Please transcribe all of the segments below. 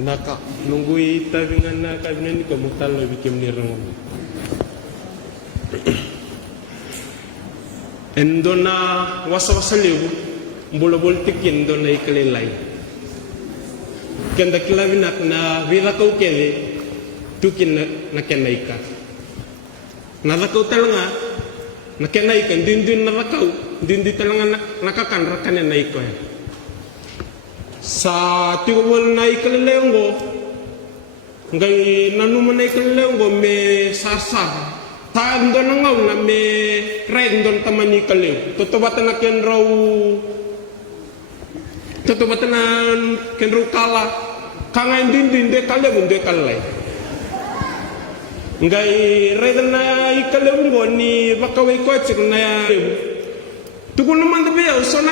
naka nunggu tabingan na kabinan ni kamutal lo bikim ni rangon endona wasa wasa lewu mbolo bol tikin dona ikalilay kenda kilavinak na vira kau kele tukin na kenaika na rakau talanga na kenaika dindin na rakau dindi talanga nakakan rakane na iko sa tigol na ikalilenggo ngai nanuma na ikalilenggo me sasar ta ndon ngaw na me red ndon tamani kalew totobatan na kenraw totobatan na kenraw kala kanga dindin de kalew de kalay ngai red na ikalew ngo ni bakaway ko tsik na tugul naman de biya so na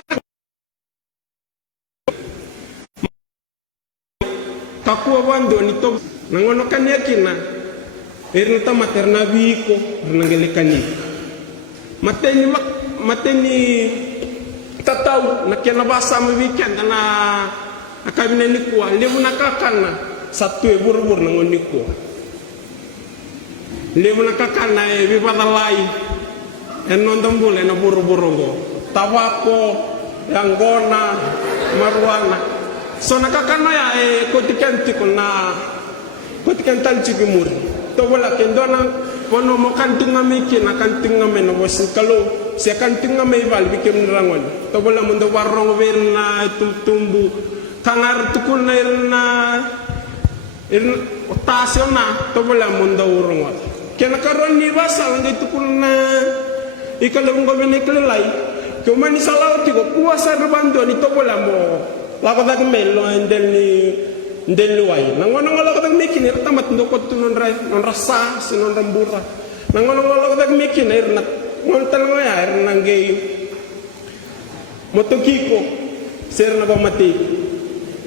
kakuwa wando ni to nangono kanyakina erna tamaterna viko nangelekani mateni tatau nakena basa ma weekend na akabina ni kwa lewu nakakana satu buru-buru nangoni ko lewu nakakana e bibadalai enon dambule na buru-buru go tawako yanggona marwana so nakakana ya kotikanti ko na kotikantal chibimur to wala kendona wono mo kantinga miki na kantinga meno wosin kalo se kantinga me val bikem rangon to wala mo do warong verna tumbu kangar tukun na irna otasiona to wala mo do urong kena karon ni basal ngai tukun na ikalo ngo bene kelai ko mani salaw ti ko kuasa rebando ni to wala mo lako tak melo ndel way nangono ngolo ko tak mekin tamat ndoko tunon ray non rasa sinon rambura nangono ngolo ko tak mekin irna ngontal ngoya irna ngey motokiko serna ba mati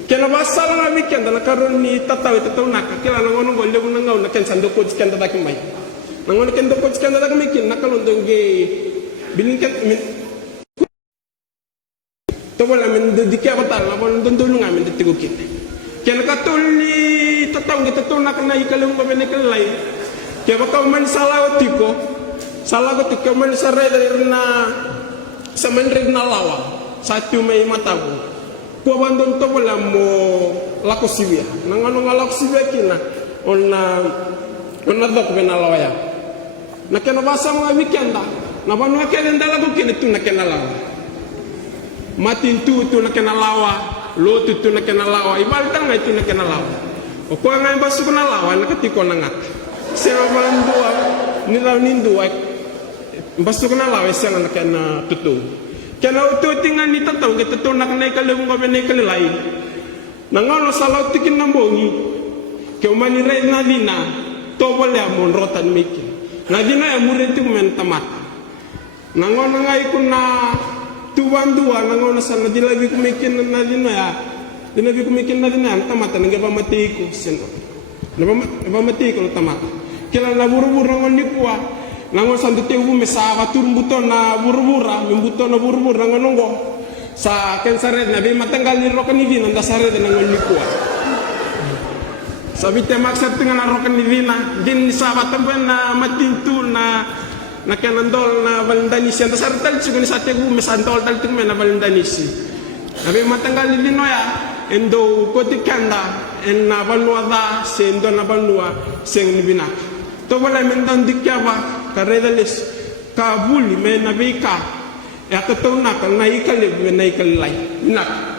kena basal na weekend na karon ni tataw nak kila nangono ngol lebu nangaw na ken sando ko skenda tak may nangono ken do ko skenda tak mekin nakalon donge bilinket to wala men de dikya batal na bon dondolu nga men de tigo kit ken ka tolli tataw ngi tataw nak na ikalum ko ben ikalay ke ba ka man salaw tiko man sare na sa man red na lawa sa tu may matabu ko bandon to wala mo lako sibia nangano nga lako sibia kina onna dok ben lawa ya na ken basa mga weekend na banu ken ndala ko ken tu na ken lawa matin tu na kenalawa lo tu na kenalawa ibal tanga itu na kenalawa o ko ngai basu na lawa na katiko na ngat sero bandua nilaw nindua basu na lawa sero na kena tutu kena utu tingan ni tataw ke tutu na kanai kalung ko benai kalai nangono salaw tikin nambongi ke umani red na dina to bole amon rotan miki na dina ya murenti men tamat nangono ngai kuna tuwan dua nangono sana dilabi kumikin na dina ya dinabi kumikin na dina tamata nga ba matiko sendo na ba matiko tamata kila na buru-buru nangon ni kuwa nangon sandu tewu mesawa turumbuto na buru-bura mimbuto na buru-buru nangon ngo sa kensare na be matanggal ni rokan ni dina ndasare nangon ni kuwa sabi te maksat tinga na rokan ni dina din sabat tamben na matintu na kenandol na balandanisi anta sartal siguni sa tegu mesantol tal tung na balandanisi nabi matanggal ni linoya endo kotikanda en na balnuada sendo na balnua seng ni binak to wala mendan dikyaba karedalis kabuli me nabika ya katong na ikalib me na ikalay nak